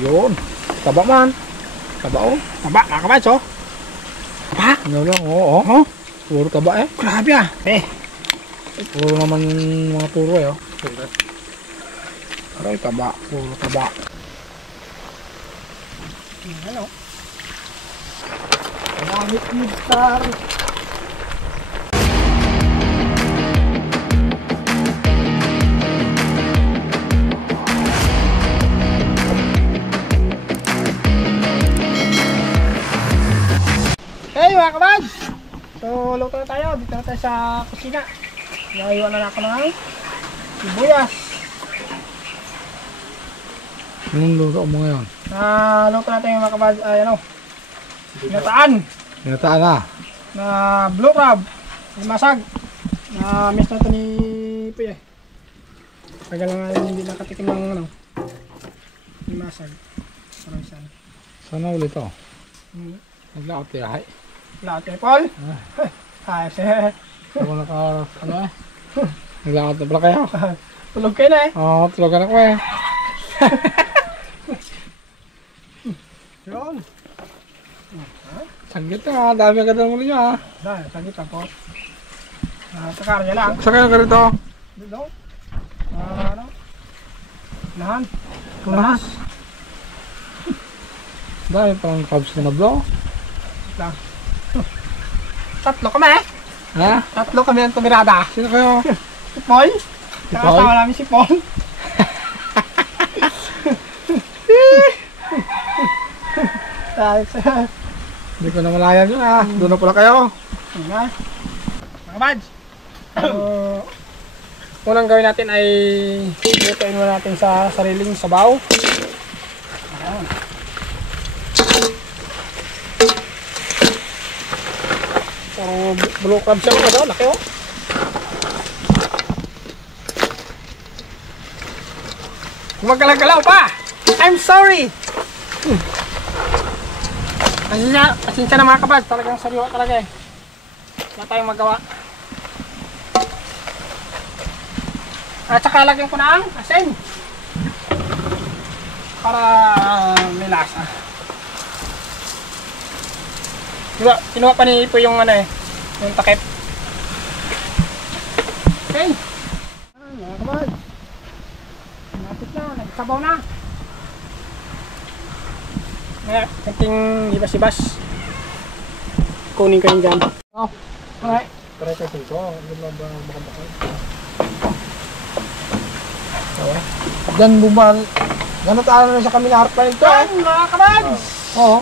Yun. Taba man. Taba oh. Taba, mga kabads oh. Taba. Ano lang, oo. Oh. Puro taba eh. Grabe ah. Puro naman mga turo eh oh. Aray, taba. Puro taba. Ano? Gamit Midstar. Hey mga kabads! So luto na tayo, dito na tayo sa kusina. Naiwan na ako ng sibuyas. Anong luto mo ngayon? Luto natin mga kabads ay ano, ginataan Ginataan na. na blue crab, limasag. Na miss na ito ni Puy eh. Tagal nga hindi nakatikim ng ano, limasag. Parang sana. Sana ulit oh. Naglaot yahay. Lahat kay Paul. Ay, siya. Ako naka, ano eh. Naglaot na pala kayo. Tulog kayo na eh. Oo, tulogan ako eh. Yun. Saglit na, dami agad ang muli niya. Dahil, sagit lang po. Takarya lang. Saan kayo ka rito? Dito. Ano? Nahan. Tunas. Dahil parang cubs na nablo. Lang. Tatlo kami eh. Ha? Tatlo kami ang tumirada. Sino kayo? Si Paul. Si Paul? Kasama namin si Paul. Hindi ko na malayan yun ah. Doon na pala kayo. Yun na. Mga bads. Unang gawin natin ay lutuin muna natin sa sariling sabaw. Ayan. So, blue crab siya mga daw. Laki oh. Gumagalaw-galaw pa! I'm sorry! Pasensya na mga kabad, talagang sariwa talaga eh. Wala tayong magawa. At saka lagyan ko na ang asin. Para may lasa. Diba, kinuha pa ni Ipo yung ano eh, yung takip. Okay. Mga kabad. Napit na, nagsabaw na. Kaya, konting ibas-ibas. Kunin ko yun dyan. Oh, alright. Try ko ito. Ano ba makabakal? Diyan bumal. Ganun tayo na sa kami na harap pa nito. Yan, mga kabad. Oo.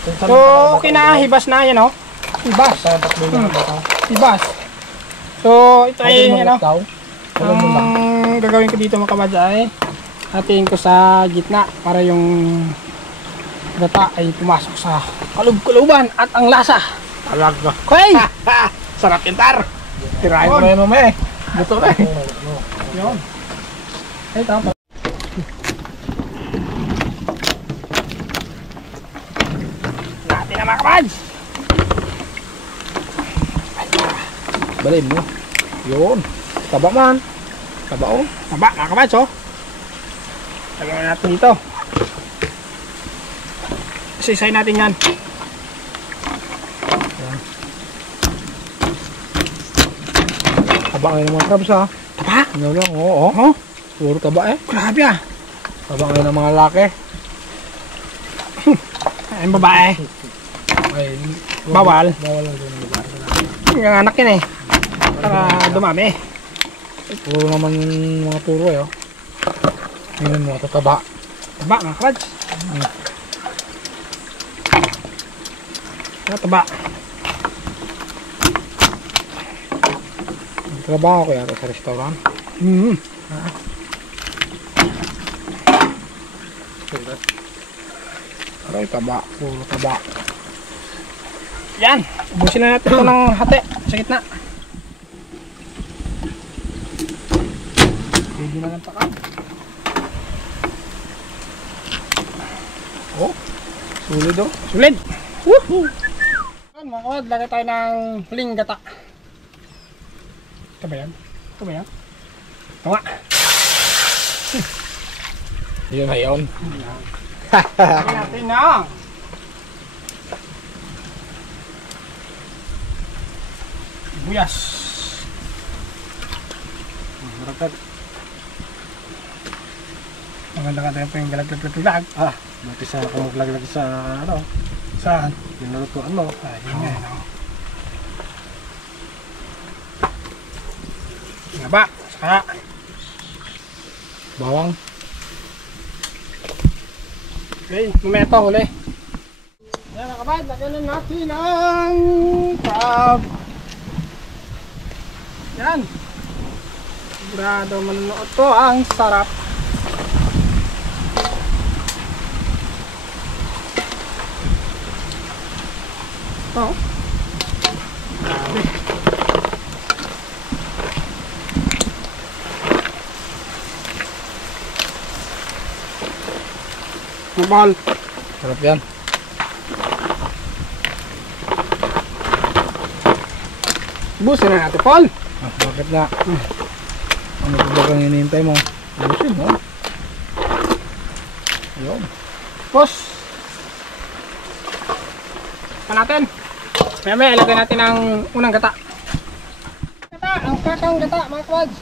So, okay na, hibas na yan oh. Hibas. Hibas. So, ito ay ano. Ang gagawin ko dito mga kabad ay hatiin ko sa gitna para yung gata ay pumasok sa kalub-kuluban at ang lasa. Alaga. Okay! Sarap yung tar! Tirahin ko na yun mamaya eh. Buto na eh. Yun. Ay, tama. Natin na mga kabads! Balin mo. Yun. Taba man. Taba oh. Taba mga kabads oh. Lagyan natin dito. Isa-isay natin yan. Taba ngayon ng mga crabs ha. Taba? Ano lang, oo. Oh. Puro taba eh. Grabe ah. Taba ngayon ng mga laki. Ay, babae. Ay, Bawal. Bawal lang doon ng babae. Yung anak yun eh. Para dumami. Puro naman mga turo eh oh. Ngayon mo, tataba. Taba mga kabads. Taba. Trabaho ko yata sa restaurant. Aray, taba. Puro taba. Yan. Ubusin na natin ito ng hati sa gitna. Hindi na lang takam. Oh, sulit oh. Sulit. Woohoo! Yan mga kawad, lagay tayo ng huling gata. Ito ba yan? Ito ba yan? Ito nga. Yun na yun. Lagyan natin na. Buyas. Maragdag. Maganda-ganda yung galaglag-lag. Buti sana kung maglaglag sa ano, Saan? yung nalutuan mo. Yun nga, no? Ngaba. Saka. Bawang. Okay, mamaya ito huli. Yan mga kabad, lagyan na natin ang crab. Yan. Sigurado manunood to, ang sarap. Ito. Grabe. Mahal. Sarap yan. Busin na natin, Paul. Bakit nga? Ano pa ba kang hinihintay mo? Busin mo. Yun. Pus. Pa natin. Maya ilagay natin ang unang gata. Gata, ang kakang gata, mga kawads.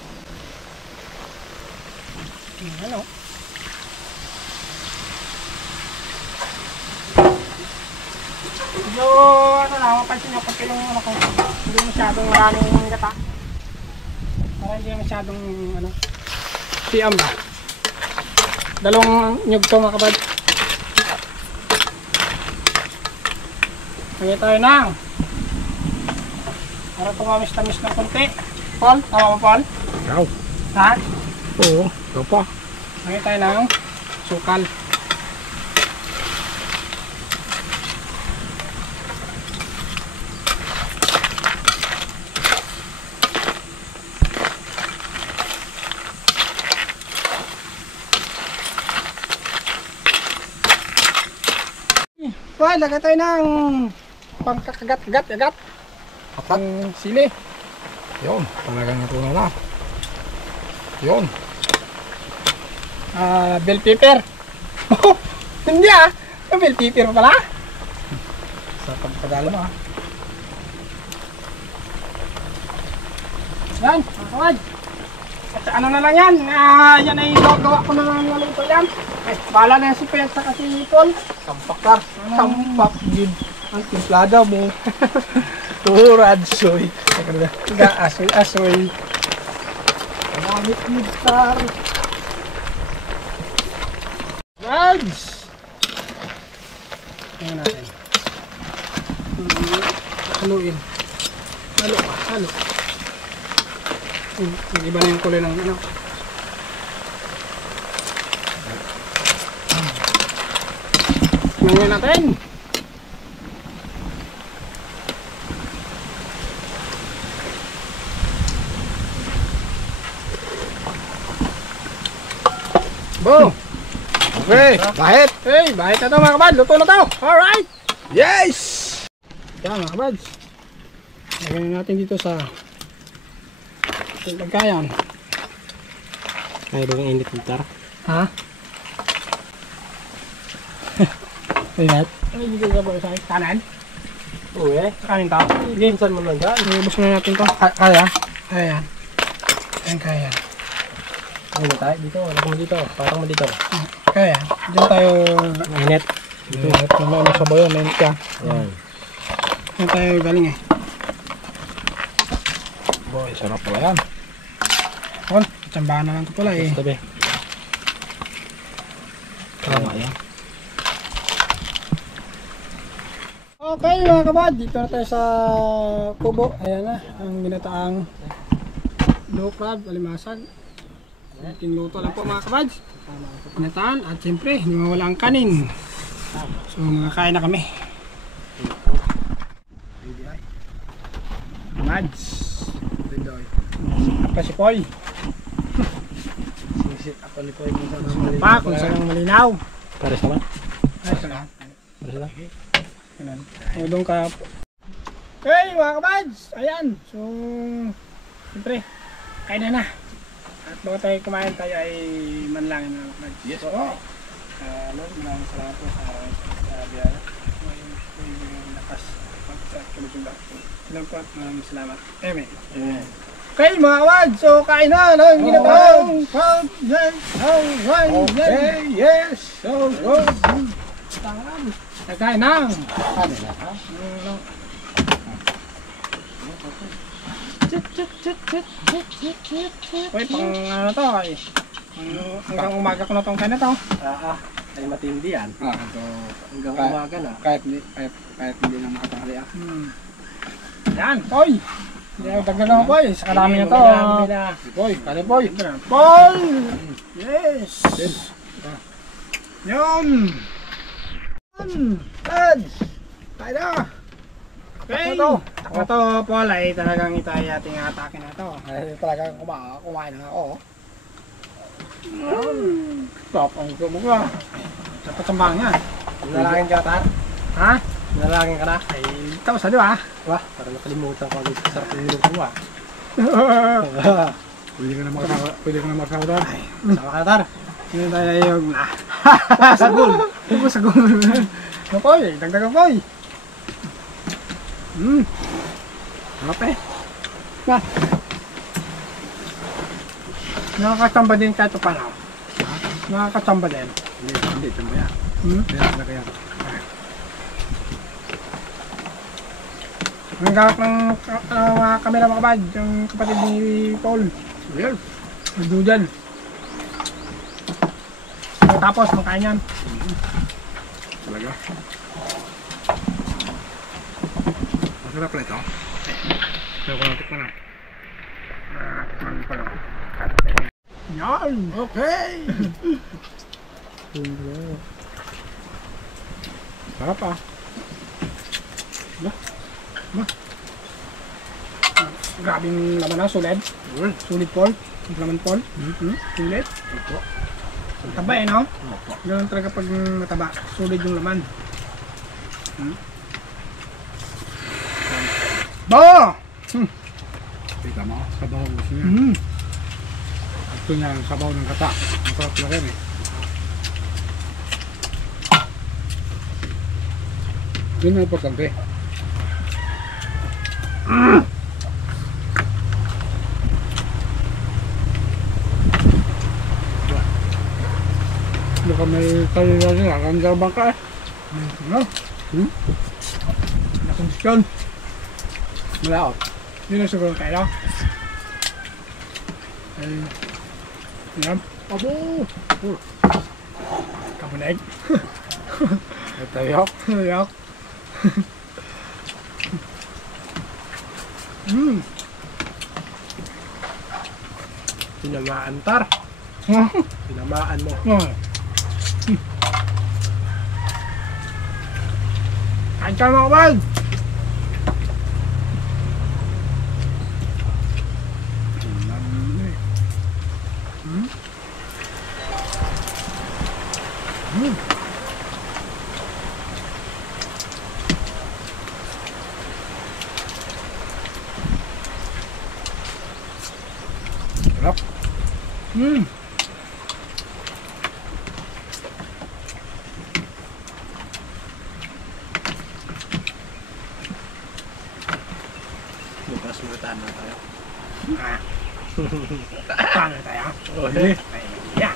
Ano? So, ano na, mapansin nyo pag yung ano ko, hindi masyadong maraming gata. Para hindi masyadong, ano, siyam ba. Dalawang nyug to mga kabad. Lagay tayo ng para tumamis-tamis ng konti. Paul, tama mo Paul? Ikaw. Ha? Oo. Ikaw pa. Lagay tayo ng sukal. Well, lagay tayo ng pangkakagat-gat-agat. Ang sili. Yun. Talagang natunaw na. Yun. Bell pepper. Hindi yung bell pepper mo pala. Sa pagpadala mo ha. Yan, makakawad. At ano na lang yan, yan ay gawa ko na lang naluto yan. Ay, bahala na yan si Pensa kasi Paul. Sampak ka. Sampak din. Ang timplada mo. Turad soy. Tiga, asoy. Gamit ni Star. Guys! Tingnan natin. Haluin. Halo. Nag-iba na yung kulay ng ano. Tingnan natin. Boom! Okay. Kahit. Hey, bahit na to mga kabad. Luto na to. Alright! Yes! Yan mga kabad. Lagyan natin dito sa lagayan. Ay, doon ang init ng tar. Ha? Ingat. Ano yung gagawin ba sa akin? Kanan? Oo eh. Kanin to? Ginsan mo lang dyan. Ibus muna natin to. Kaya? Kaya. Kaya. Ano na tayo? Dito. Lagyan mo dito. Parang mo dito. Kaya. Diyan tayo. Init. Kahit naman ano sabaw yun. Mainit ka. Yan. Diyan tayo galing eh. Boy, sarap pala yan. Paul, tsambahan na lang ito pala eh. Tabi. Tama yan. Okay mga kabad, dito na tayo sa kubo. Ayan na, ang ginataang low crab, alimasag. Tinluto lang po mga kabad. Ginataan at siyempre, hindi mawala ang kanin. So mga kain na kami. Mads. Apa si Paul? Sisit ako ni Poy. Pa, kung saan ang malinaw. Pares naman. Ay, saan? Pares lang. Ganun. O doon ka. Okay mga kabads, ayan. So, siyempre, kain na na. At bago tayo kumain tayo ay manlangin na naman. Yes. Oo. Lord, maraming salamat po sa biyaya. May lakas sa kalusong lahat. Salamat po at maraming salamat. Amen. Amen. Okay mga kawad, so kain na ng ginatawang pag-yan. Okay, yes. So good. Nagkain ng Uy, pang ano to ay hanggang umaga ko na tong kain na to. Ay matindi yan. Ito. Hanggang umaga na. Kahit hindi na makatanghali ah. Yan, Poy! Dagdagan mo, Poy. Sa karami na to. Boy, kali boy. Poy! Yes! Yun! Ted! Tayo na! Okay! Ako to, Paul, ay talagang ito ay ating atake na to. Ay, talaga kumain na ako. Top ang kumukha. Sa patsambang yan. Nalangin ka ta? Ha? Nalangin ka na? Ay, tapos na di ba? Wah, parang nakalimutan ko ang sarap ng ilong ko ah. Pwede ka na magsawa doon. Sama ka na tar. Yun tayo yung sagol. Yung sagol. Yung Poy, dagdagan Poy. Harap eh. Nakakachamba din kahit pa paano. Nakakachamba din. Hindi, tamba yan. Kaya talaga yan. Ang gawak ng mga kamera mga kabad, yung kapatid ni Paul. Yes. Nagdudyan. Tapos, makain yan. Talaga. Masarap na ito. Kaya ko natin pa na. Ano pa lang. Yan! Okay! Sarap ah. Grabing laman na, sulit. Sulit Paul. Laman Paul. Sulit. Opo. Taba eh, no? Opo. Ganun talaga pag mataba. Sulit yung laman. Ba! Kita mo, sabaw ang gusto niya. Gusto niya ang sabaw ng kata. Ang sarap talaga yan eh. Yun ang importante. Baka may kalila niya, hanggang bangka eh. Ano? Nakonsyon. Malaot. Yun ang siguro kayo. Ay, yan. Abo! Kamuneg. Ito yok. Yak. Tinamaan tar. Tinamaan mo. Kain ka mga kabal! Sarap. Bukas muritaan na tayo. Paano tayo? Okay. Yeah.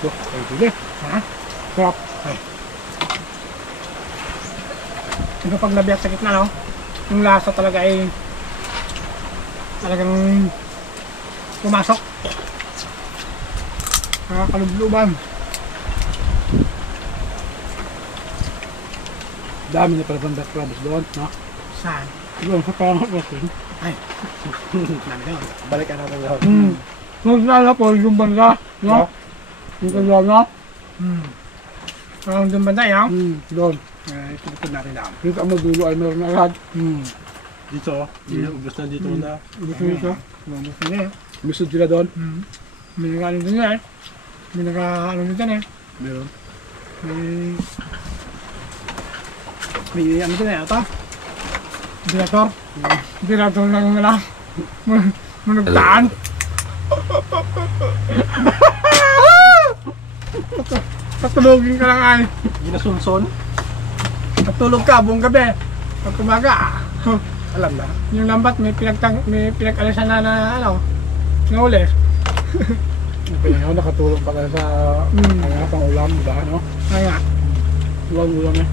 Ay, pwede. Ha? Sarap. Ito pag nabiyat sa gitna, no? Yung lasa talaga ay talagang pumasok. Nakakalubluban. Dami na pala bandat crabs doon, no? Saan? Doon sa pangat natin. Ay, dami doon. Balikan natin lahat. Nung lala po, yung banda, no? Yung kanya, Parang doon ba tayo? doon. Ipupod natin down. Dito ang madulo ay meron na agad. Dito, ubos na dito na. Gusto nito? Gusto niya eh. Gusto sila doon. May nag-ano din niya eh. May nag-ano din dyan eh. Meron. May ano din eh. Ito. Birator lang na lang. Manugtaan. Patulogin ka lang ay. Ginasunson. Patulog ka buong gabi. Pag kumaga, Alam na. yung lambat may pinag-alisan na ano, nahuli. Pinagawa, nakatulong pa tayo sa pang ulam, diba, no? Ay nga. Ulam eh.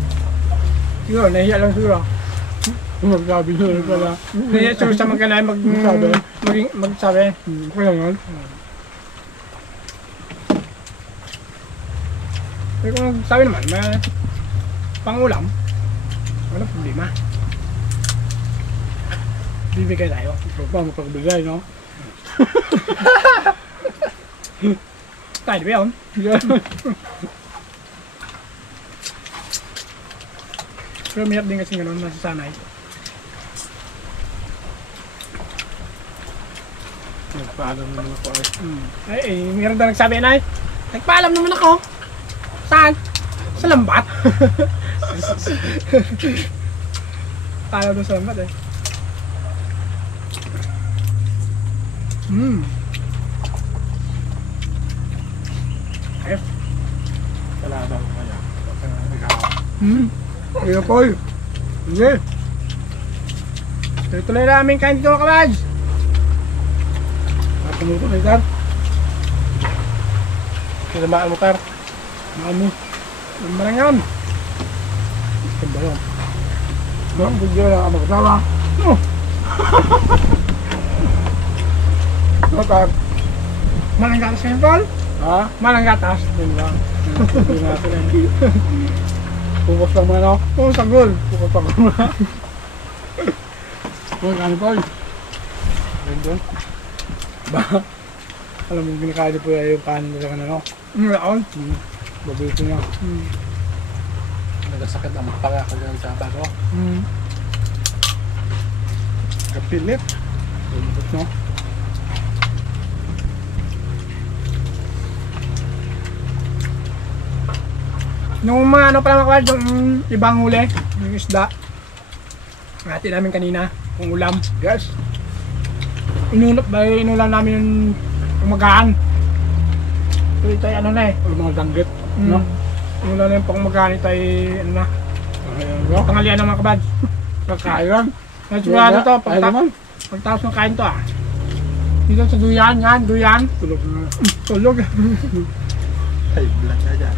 Siguro, nahiya lang siguro. Magsabi nyo pala. Nahiya siguro sa magkanay magsabi. Kaya yun. Pero kung sabi naman, pang-ulam, wala problema. Bibigay tayo. Ito pa, mapagbigay, no? Tayo ba yun? Pero mayroon din kasi gano'n, nasasanay. Nagpaalam naman ako eh. Ay, mayroon daw nagsabi na nagpaalam naman ako. Saan? Sa lambat. Paalam doon sa lambat eh. Ayos. Kaladaw kaya. Ayun po. Sige. Tuloy namin kain dito mga kabadz. Tumuto na itar. Kinamaan mo, Tar. Mami. Ano lang yun? Kanda yun. No, bigyo lang ang magkasawa. No. No, Tar. Malang gatas kayo, Paul? Ha? Malang gatas. Yun lang. Hindi natin eh. Pupos lang muna, no? Oo, sagol. Pupos lang muna. Uy, ano po? Ayun doon. Ba? Alam mo, binakain po yung kanin nila ka na, no? Mulaon. Babito niya. Nagasakit ang pagkakagan sa bago. Kapilit. Lulubot, no? Nung mga ano pala mga kabadz, yung ibang huli, yung isda. Hati namin kanina, kung ulam. Yes. Inulam namin yung umagaan. So ito ay ano na eh. Yung mga danggit, no? Inulam na yung pang-umagaan, ito ay ano na. Ayun, no? Tanghalian ng mga kabadz. Kakain. Sigurado to, Ayun naman. pagtapos ng kain to ah. Dito sa duyan, yan, duyan. Tulog na. Tulog. Ay, blood na dyan.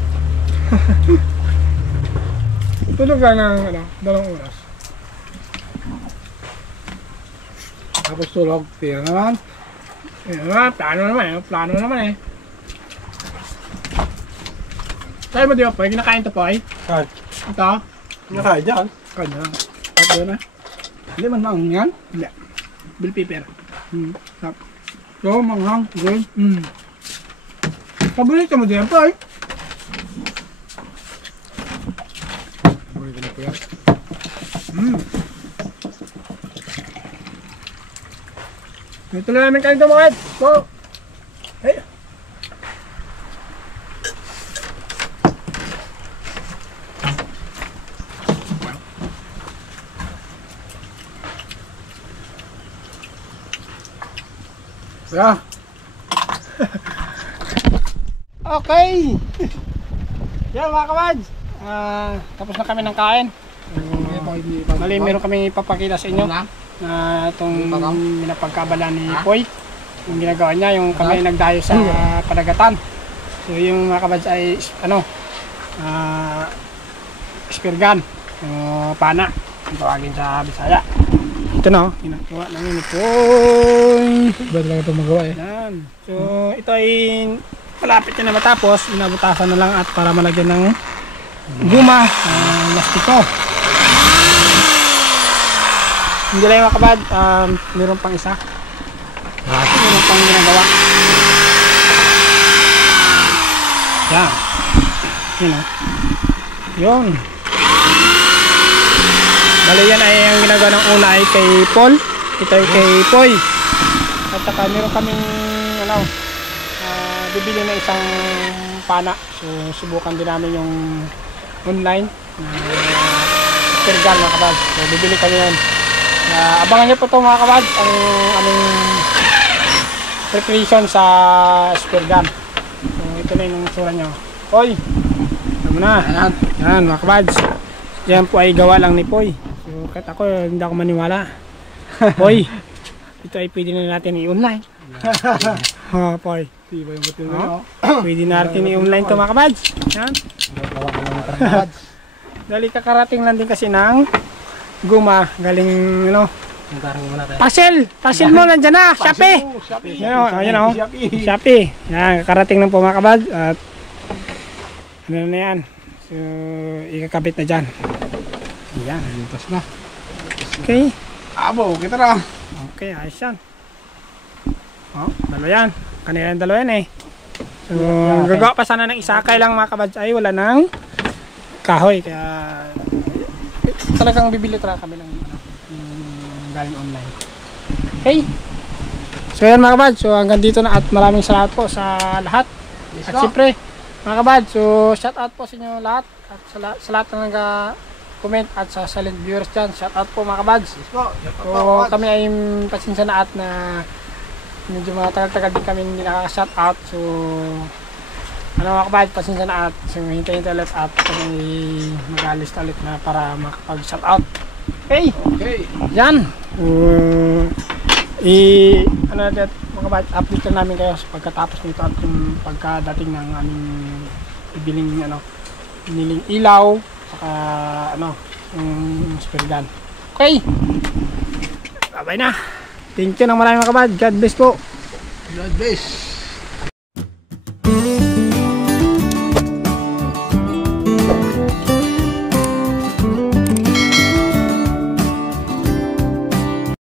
Tulog lang ng ano, 2 oras. Tapos tulog. Tira naman. Ayun, plano naman eh. Sabi mo di ba po, kinakain to po ay? Kain. Ito? Nakain dyan. Kanya. At doon eh. Hindi man lang yan. Hindi. Bill paper. So, manghang. Good. Paborito mo din po ay? Uy, ganun po yan. Ito lang namin kain to mga kabadz. So, hey. Yeah. Okay. Yan mga kabadz. Tapos na kami ng kain. Mali, meron kami ipapakita sa inyo na itong minapagkabala ni Poy. Yung ginagawa niya, yung kami nagdayo sa Padagatan. So yung mga kabadz ay ano, spear gun, yung pana, ang tawagin sa Bisaya. Ito na, ginagawa namin ni Poy. Ba't lang ito magawa eh? Yan. So ito ay malapit na matapos, inabutasan na lang at para malagyan ng guma, lastiko. Hindi lang mga kabad, meron pang isa. Meron pang ginagawa. Yan. Yun o. Yun. Bali yan ay ang ginagawa ng una ay kay Paul. Ito ay kay Poy. At saka meron kaming ano, bibili na isang pana. So subukan din namin yung online. Pergal mga kabad. So bibili kami yun. Abangan nyo po ito mga kabad, ang aming preparation sa spear gun. So, ito na yung sura nyo. Poy, tama na. Yan mga kabads. Yan po ay gawa lang ni Poy. So, kahit ako, hindi ako maniwala. Poy, ito ay pwede na natin i-online. Poy. Tiba yung butil na. Pwede natin i-online ito mga kabads. Yan. Dali kakarating lang din kasi ng guma. Galing, ano. Parcel mo nandiyan na. Shopee. Yan o. Shopee. Yan, kakarating lang po mga kabads. At ano na yan. So, ikakabit na dyan. Yan. Lintas na. Okay. Abo, kita na. Okay, ayos yan. Dalawa yan. Kanila yung dalawa yan eh. So, gagawa pa sana ng isakay lang mga kabads ay wala nang kahoy. Kaya talagang bibili talaga kami ng galing online. Okay. So yan mga kabads. So hanggang dito na at maraming salamat po sa lahat. At siyempre mga kabads, so shout out po sa inyo lahat. At sa lahat na nag-comment at sa silent viewers dyan. Shout out po mga kabads. So kami ay pasensya na at na medyo mga tagal-tagal din kami hindi nakaka-shout out. So ano mga kabads, pasensya na at so hintayin ulit at kami mag-alist ulit na para makapag-shout out. Okay. Yan. Ano natin mga kabads, update na namin kayo sa pagkatapos nito at yung pagkadating ng aming ibiling iniling ilaw saka yung spear gun. Okay. Bye-bye na. Thank you ng maraming mga kabads. God bless po. God bless.